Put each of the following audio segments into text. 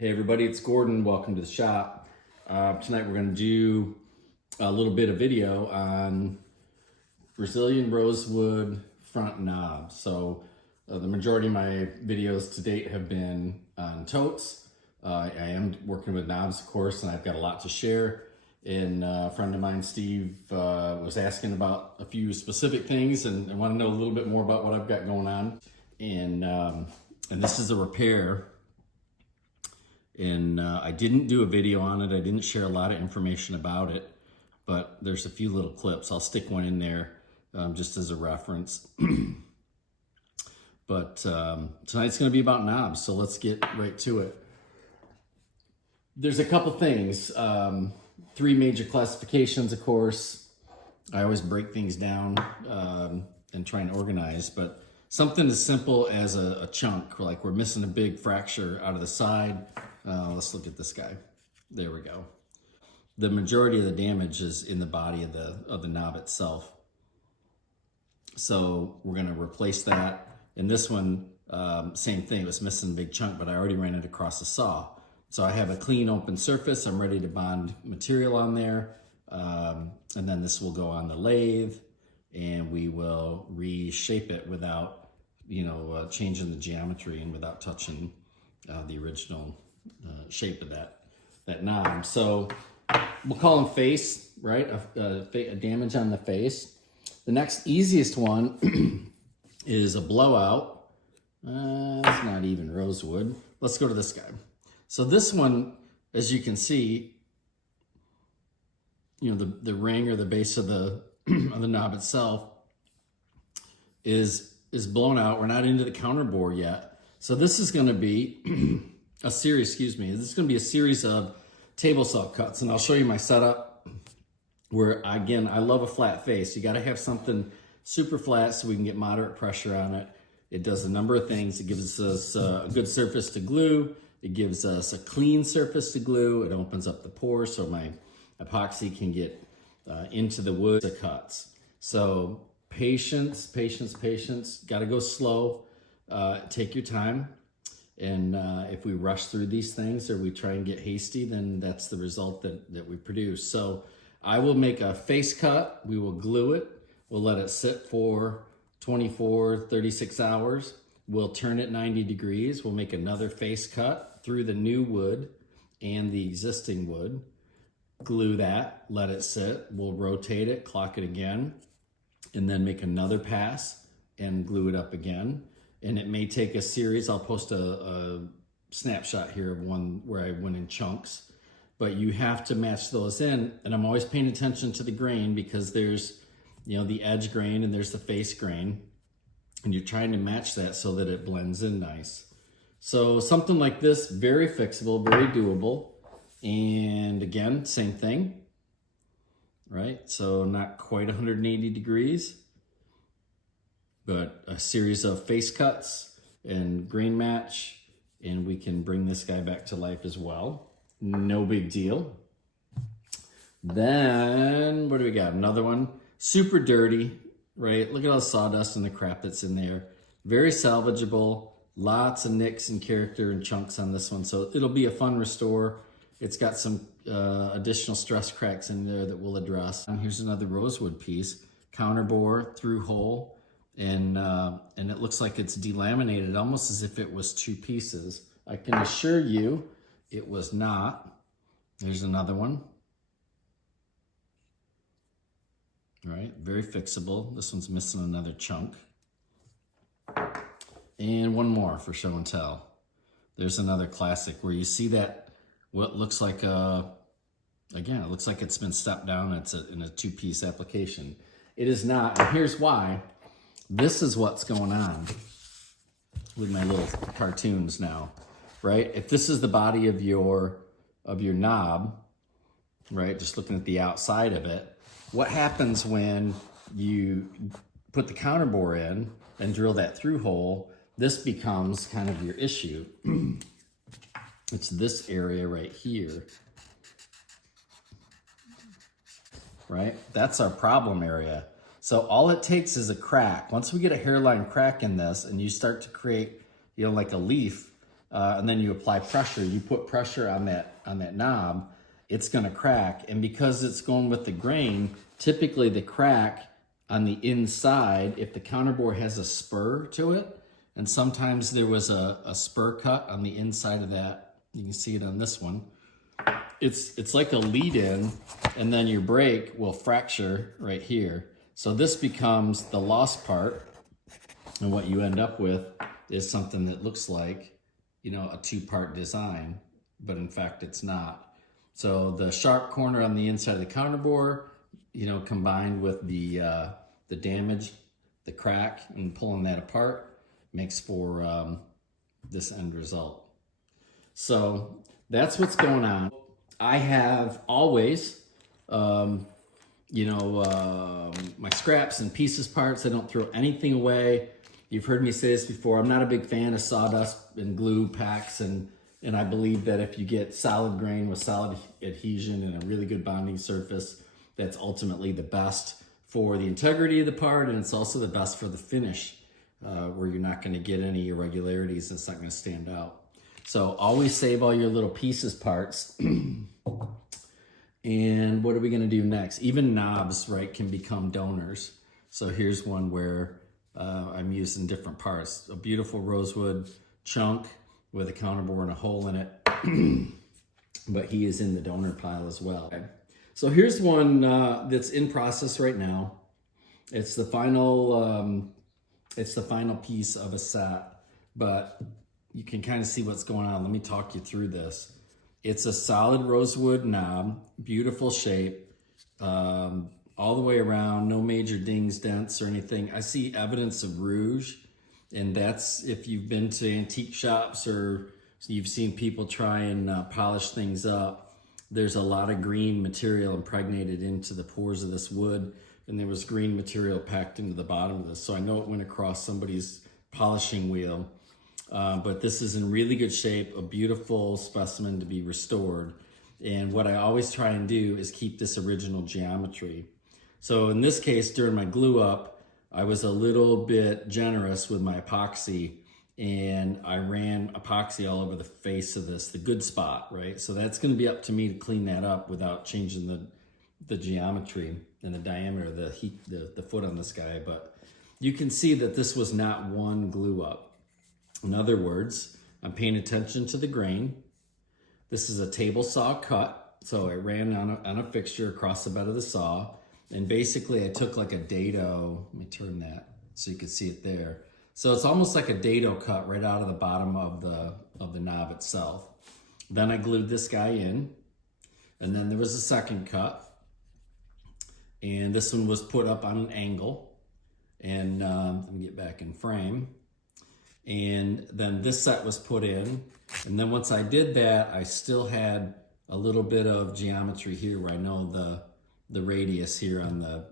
Hey everybody, it's Gordon. Welcome to the shop. Tonight we're going to do a little bit of video on Brazilian rosewood front knobs. So the majority of my videos to date have been on totes. I am working with knobs, of course, and I've got a lot to share. And a friend of mine, Steve, was asking about a few specific things and I want to know a little bit more about what I've got going on. And this is a repair. And I didn't do a video on it. I didn't share a lot of information about it, but there's a few little clips. I'll stick one in there just as a reference. But tonight's gonna be about knobs, so let's get right to it. There's a couple things. Three major classifications, of course. I always break things down and try and organize, but something as simple as a chunk, like we're missing a big fracture out of the side. Let's look at this guy. There we go. The majority of the damage is in the body of the knob itself. So we're gonna replace that. And this one, same thing, it was missing a big chunk, but I already ran it across the saw. So I have a clean open surface. I'm ready to bond material on there. And then this will go on the lathe and we will reshape it without, changing the geometry and without touching the original shape of that knob. So we'll call them face, right? A damage on the face. The next easiest one is a blowout. It's not even rosewood. Let's go to this guy. So this one, as you can see, the ring or the base of the of the knob itself is blown out. We're not into the counter bore yet. So this is going to be a series, This is going to be a series of table saw cuts, and I'll show you my setup where, again, I love a flat face. You got to have something super flat so we can get moderate pressure on it. It does a number of things. It gives us a good surface to glue. It gives us a clean surface to glue. It opens up the pores so my epoxy can get into the wood that cuts. So patience. Got to go slow. Take your time. And if we rush through these things or we try and get hasty, then that's the result that we produce. So I will make a face cut. We will glue it. We'll let it sit for 24, 36 hours. We'll turn it 90 degrees. We'll make another face cut through the new wood and the existing wood. Glue that, let it sit. We'll rotate it, clock it again, and then make another pass and glue it up again. And it may take a series. I'll post a snapshot here of one where I went in chunks, but you have to match those in. And I'm always paying attention to the grain because there's, the edge grain and there's the face grain. And you're trying to match that so that it blends in nice. So something like this, very fixable, very doable. And again, same thing, right? So not quite 180 degrees. But a series of face cuts and grain match, and we can bring this guy back to life as well. No big deal. Then, what do we got? Another one, super dirty, right? Look at all the sawdust and the crap that's in there. Very salvageable, lots of nicks and character and chunks on this one. So it'll be a fun restore. It's got some additional stress cracks in there that we'll address. And here's another rosewood piece, counter bore, through hole. And it looks like it's delaminated almost as if it was two pieces. I can assure you it was not. There's another one. All right, very fixable. This one's missing another chunk. And one more for show and tell. There's another classic where you see that what looks like again, it looks like it's been stepped down. It's in a two-piece application. It is not, and here's why. This is what's going on with my little cartoons now, right? If this is the body of your knob, right? Just looking at the outside of it, what happens when you put the counter bore in and drill that through hole? This becomes kind of your issue. It's this area right here, right? That's our problem area. So all it takes is a crack. Once we get a hairline crack in this and you start to create, like a leaf, and then you apply pressure. You put pressure on that knob, it's going to crack. And because it's going with the grain, typically the crack on the inside, if the counterbore has a spur to it, and sometimes there was a spur cut on the inside of that, you can see it on this one. It's like a lead in, and then your brake will fracture right here. So this becomes the lost part, and what you end up with is something that looks like, you know, a two-part design, but in fact it's not. So the sharp corner on the inside of the counterbore, you know, combined with the damage, the crack, and pulling that apart makes for this end result. So that's what's going on. I have always, you know, my scraps and pieces parts. I don't throw anything away. You've heard me say this before. I'm not a big fan of sawdust and glue packs, and I believe that if you get solid grain with solid adhesion and a really good bonding surface, that's ultimately the best for the integrity of the part, and it's also the best for the finish, where you're not going to get any irregularities. It's not going to stand out. So always save all your little pieces parts. And what are we going to do next? Even knobs, right, can become donors. So here's one where I'm using different parts. A beautiful rosewood chunk with a counterbore and a hole in it. But he is in the donor pile as well. Okay. So here's one that's in process right now. It's the final piece of a set, but you can kind of see what's going on. Let me talk you through this. It's a solid rosewood knob, beautiful shape, all the way around, no major dings, dents, or anything. I see evidence of rouge, and that's if you've been to antique shops or you've seen people try and polish things up. There's a lot of green material impregnated into the pores of this wood, and there was green material packed into the bottom of this. So I know it went across somebody's polishing wheel. But this is in really good shape, a beautiful specimen to be restored. And what I always try and do is keep this original geometry. So in this case, during my glue up, I was a little bit generous with my epoxy, and I ran epoxy all over the face of this, the good spot, right? So that's going to be up to me to clean that up without changing the geometry and the diameter, the foot on this guy. But you can see that this was not one glue up. In other words, I'm paying attention to the grain. This is a table saw cut. So I ran on a fixture across the bed of the saw. And basically I took like a dado, let me turn that so you can see it there. So it's almost like a dado cut right out of the bottom of the knob itself. Then I glued this guy in, and then there was a second cut. And this one was put up on an angle. And let me get back in frame. And then this set was put in. And then once I did that, I still had a little bit of geometry here where I know the radius here on the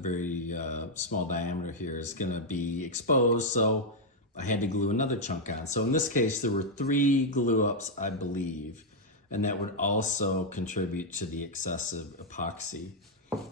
very small diameter here is gonna be exposed. So I had to glue another chunk on. So in this case, there were 3 glue ups, I believe, and that would also contribute to the excessive epoxy.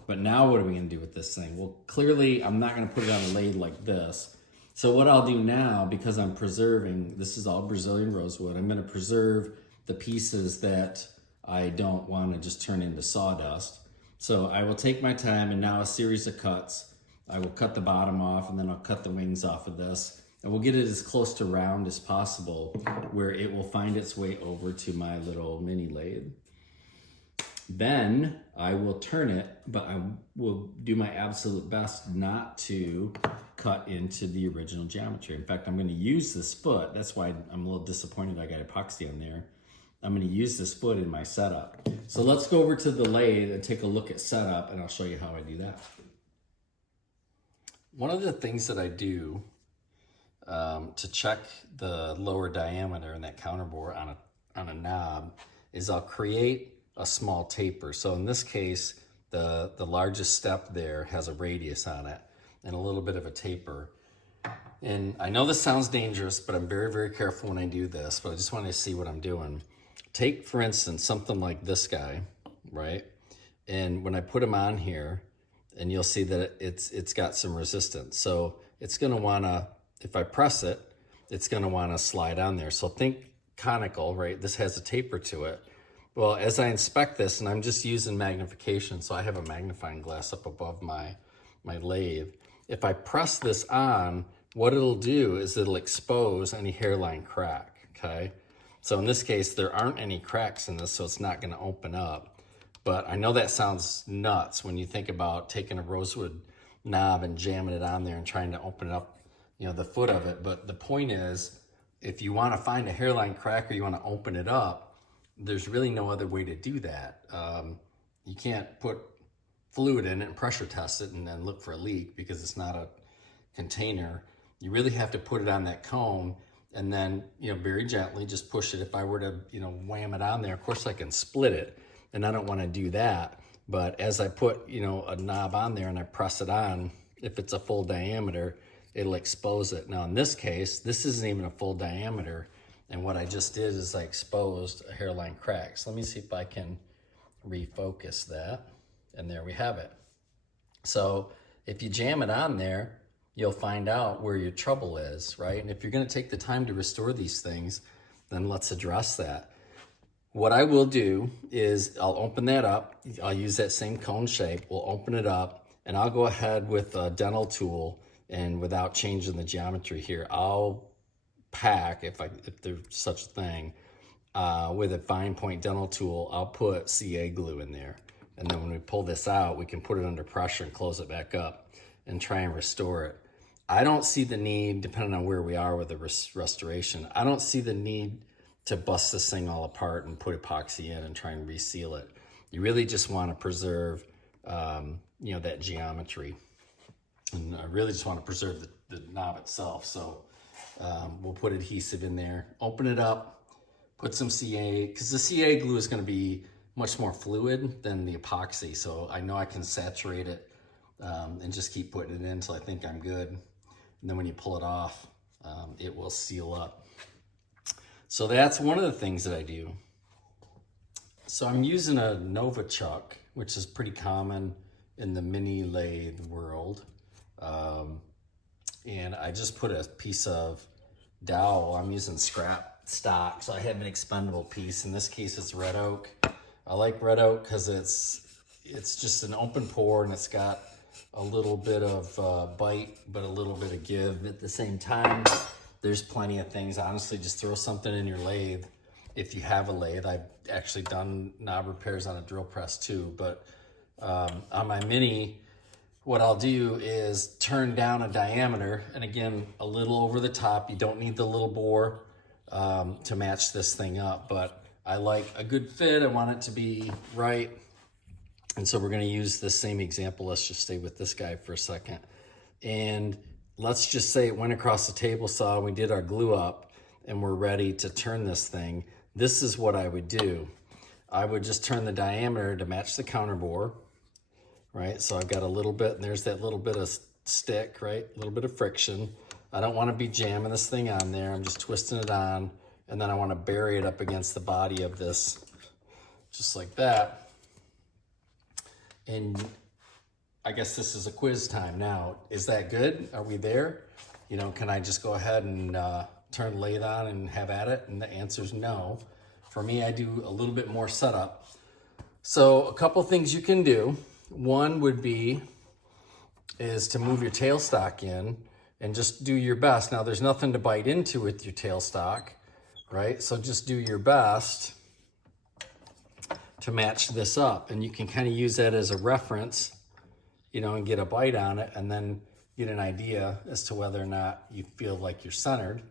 But now what are we gonna do with this thing? Well, clearly I'm not gonna put it on a lathe like this. So what I'll do now, because I'm preserving, this is all Brazilian rosewood, I'm gonna preserve the pieces that I don't wanna just turn into sawdust. So I will take my time, and now a series of cuts. I will cut the bottom off, and then I'll cut the wings off of this. And we'll get it as close to round as possible, where it will find its way over to my little mini lathe. Then I will turn it, but I will do my absolute best not to cut into the original geometry. In fact, I'm going to use this foot. That's why I'm a little disappointed I got epoxy on there. I'm going to use this foot in my setup. So let's go over to the lathe and take a look at setup, and I'll show you how I do that. One of the things that I do to check the lower diameter in that counterbore on a knob is I'll create a small taper. So in this case, the largest step there has a radius on it and a little bit of a taper. And I know this sounds dangerous, but I'm very, very careful when I do this, but I just wanted to see what I'm doing. Take, for instance, something like this guy, right? And when I put him on here, and you'll see that it's got some resistance. So it's gonna wanna, if I press it, it's going to want to slide on there. So think conical, right? This has a taper to it. Well, as I inspect this, and I'm just using magnification, so I have a magnifying glass up above my lathe. If I press this on, what it'll do is it'll expose any hairline crack, okay? So in this case, there aren't any cracks in this, so it's not gonna open up. But I know that sounds nuts when you think about taking a rosewood knob and jamming it on there and trying to open it up, you know, the foot of it. But the point is, if you wanna find a hairline crack or you wanna open it up, there's really no other way to do that. You can't put fluid in it and pressure test it and then look for a leak because it's not a container. You really have to put it on that cone and then, you know, very gently just push it. If I were to, you know, wham it on there, of course I can split it, and I don't want to do that. But as I put, you know, a knob on there and I press it on, if it's a full diameter, it'll expose it. Now in this case, this isn't even a full diameter, and what I just did is I exposed a hairline crack. So let me see if I can refocus that. And there we have it. So if you jam it on there, you'll find out where your trouble is, right? And if you're gonna take the time to restore these things, then let's address that. What I will do is I'll open that up. I'll use that same cone shape. We'll open it up, and I'll go ahead with a dental tool, and without changing the geometry here, I'll pack, if there's such a thing, with a fine point dental tool. I'll put CA glue in there, and then when we pull this out, we can put it under pressure and close it back up and try and restore it. I don't see the need, depending on where we are with the restoration, I don't see the need to bust this thing all apart and put epoxy in and try and reseal it. You really just want to preserve you know, that geometry, and I really just want to preserve the knob itself. So we'll put adhesive in there, open it up, put some CA, because the CA glue is going to be much more fluid than the epoxy. So I know I can saturate it and just keep putting it in until I think I'm good. And then when you pull it off, it will seal up. So that's one of the things that I do. So I'm using a Nova chuck, which is pretty common in the mini lathe world. And I just put a piece of dowel. I'm using scrap stock, so I have an expendable piece. In this case, it's red oak. I like red oak because it's just an open pore, and it's got a little bit of bite, but a little bit of give at the same time. There's plenty of things. Honestly, just throw something in your lathe if you have a lathe. I've actually done knob repairs on a drill press too, but on my mini, what I'll do is turn down a diameter, and again, a little over the top. You don't need the little bore to match this thing up, but I like a good fit. I want it to be right. And so we're gonna use the same example. Let's just stay with this guy for a second. And let's just say it went across the table saw, we did our glue up, and we're ready to turn this thing. This is what I would do. I would just turn the diameter to match the counter bore, right? So I've got a little bit, and there's that little bit of stick, right? A little bit of friction. I don't want to be jamming this thing on there. I'm just twisting it on, and then I want to bury it up against the body of this, just like that. And I guess this is a quiz time now. Is that good? Are we there? You know, can I just go ahead and turn lathe on and have at it? And the answer is no. For me, I do a little bit more setup. So a couple things you can do. One would be is to move your tailstock in and just do your best. Now there's nothing to bite into with your tailstock, right? So just do your best to match this up, and you can kind of use that as a reference, you know, and get a bite on it, and then get an idea as to whether or not you feel like you're centered.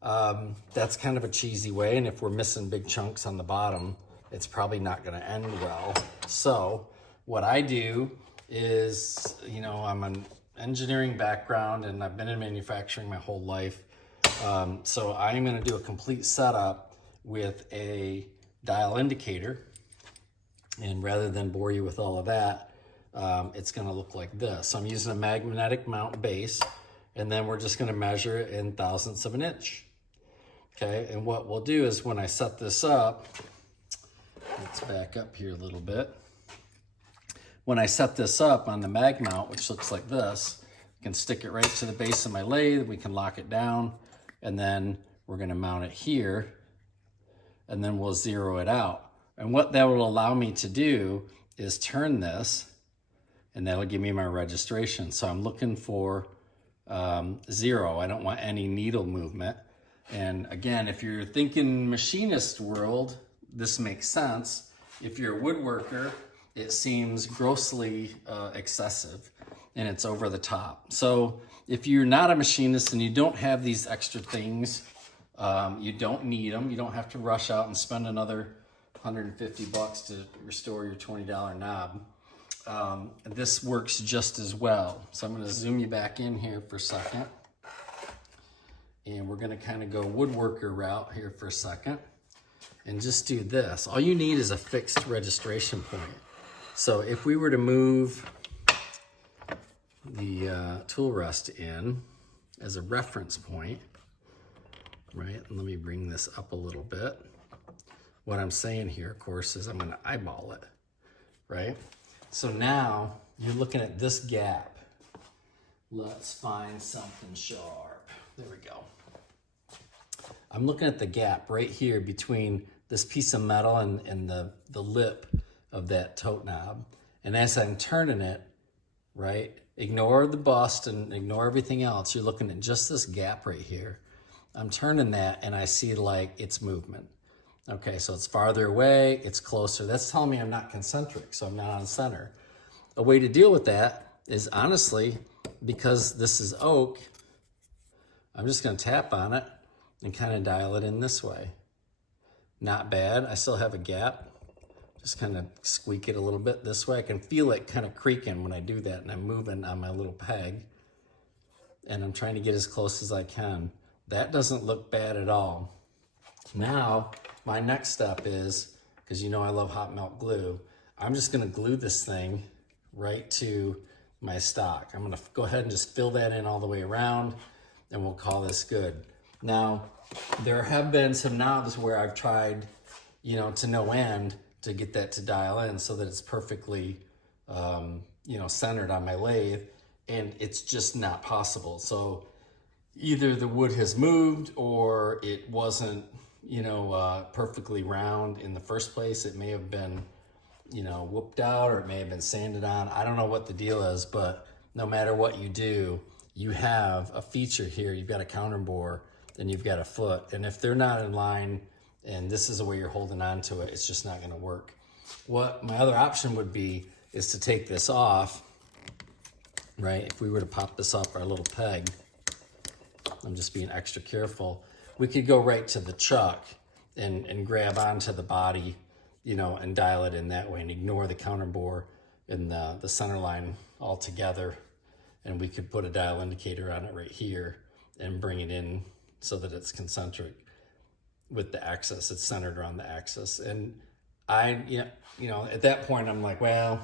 That's kind of a cheesy way, and if we're missing big chunks on the bottom, it's probably not going to end well. So what I do is, you know, I'm an engineering background and I've been in manufacturing my whole life. So I'm going to do a complete setup with a dial indicator, and rather than bore you with all of that, it's going to look like this. So I'm using a magnetic mount base, and then we're just going to measure it in thousandths of an inch. Okay, and what we'll do is when I set this up, let's back up here a little bit. When I set this up on the mag mount, which looks like this, I can stick it right to the base of my lathe. We can lock it down. and then we're going to mount it here, and then we'll zero it out. And what that will allow me to do is turn this, and that'll give me my registration. So I'm looking for 0. I don't want any needle movement. And again, if you're thinking machinist world, this makes sense. If you're a woodworker, it seems grossly excessive, and it's over the top. So if you're not a machinist and you don't have these extra things, you don't need them. You don't have to rush out and spend another $150 to restore your $20 knob. This works just as well. So I'm going to zoom you back in here for a second. And we're going to kind of go woodworker route here for a second. And just do this. All you need is a fixed registration point. So if we were to move the tool rest in as a reference point, right? And let me bring this up a little bit. What I'm saying here, of course, is I'm going to eyeball it, right? So now you're looking at this gap. Let's find something sharp. There we go. I'm looking at the gap right here between this piece of metal and the lip of that tote knob. And as I'm turning it, right, ignore the bust and ignore everything else. You're looking at just this gap right here. I'm turning that and I see like it's movement. Okay, so it's farther away, it's closer. That's telling me I'm not concentric, so I'm not on center. A way to deal with that is honestly, because this is oak, I'm just gonna tap on it and kind of dial it in this way. Not bad, I still have a gap. Just kind of squeak it a little bit this way. I can feel it kind of creaking when I do that, and I'm moving on my little peg. And I'm trying to get as close as I can. That doesn't look bad at all. Now, my next step is, because you know I love hot melt glue, I'm just gonna glue this thing right to my stock. I'm gonna go ahead and just fill that in all the way around, and we'll call this good. Now, there have been some knobs where I've tried, you know, to no end to get that to dial in so that it's perfectly, you know, centered on my lathe, and it's just not possible. So either the wood has moved or it wasn't, you know, perfectly round in the first place. It may have been, you know, whooped out, or it may have been sanded on. I don't know what the deal is, but no matter what you do, you have a feature here. You've got a counter bore, then you've got a foot. And if they're not in line, and this is the way you're holding on to it, it's just not gonna work. What my other option would be is to take this off, right? If we were to pop this off our little peg, I'm just being extra careful. We could go right to the chuck and grab onto the body, you know, and dial it in that way and ignore the counter bore and the center line altogether. And we could put a dial indicator on it right here and bring it in so that it's concentric with the axis. It's centered around the axis. And you know, at that point I'm like, well,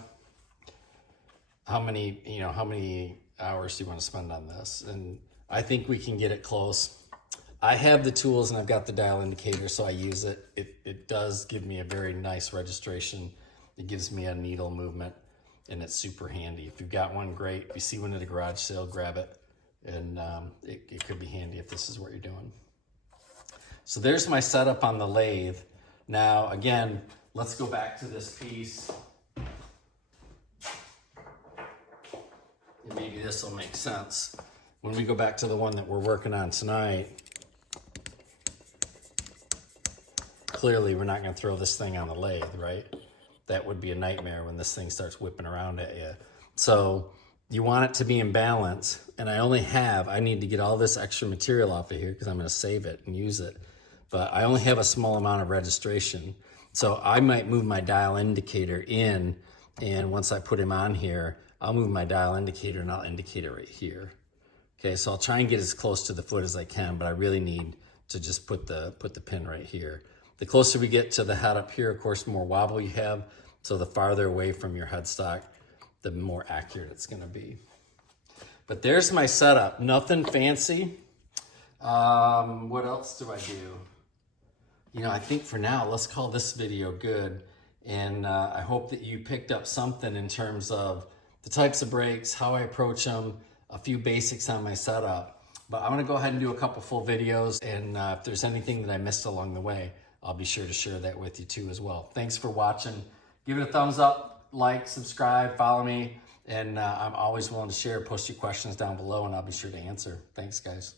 how many hours do you want to spend on this? And I think we can get it close. I have the tools and I've got the dial indicator, so I use it. It does give me a very nice registration. It gives me a needle movement, and it's super handy. If you've got one, great. If you see one at a garage sale, grab it. And it could be handy if this is what you're doing. So there's my setup on the lathe. Now, again, let's go back to this piece. And maybe this will make sense. When we go back to the one that we're working on tonight, clearly we're not gonna throw this thing on the lathe, right? That would be a nightmare when this thing starts whipping around at you. So you want it to be in balance, and I need to get all this extra material off of here because I'm gonna save it and use it. But I only have a small amount of registration. So I might move my dial indicator in, and once I put him on here, I'll move my dial indicator and I'll indicate it right here. Okay, so I'll try and get as close to the foot as I can, but I really need to just put the pin right here. The closer we get to the head up here, of course, the more wobble you have. So the farther away from your headstock, the more accurate it's gonna be. But there's my setup, nothing fancy. What else do I do? You know, I think for now, let's call this video good. And I hope that you picked up something in terms of the types of brakes, how I approach them, a few basics on my setup. But I'm gonna go ahead and do a couple full videos, and if there's anything that I missed along the way, I'll be sure to share that with you too as well. Thanks for watching. Give it a thumbs up, like, subscribe, follow me, and I'm always willing to share. Post your questions down below and I'll be sure to answer. Thanks, guys.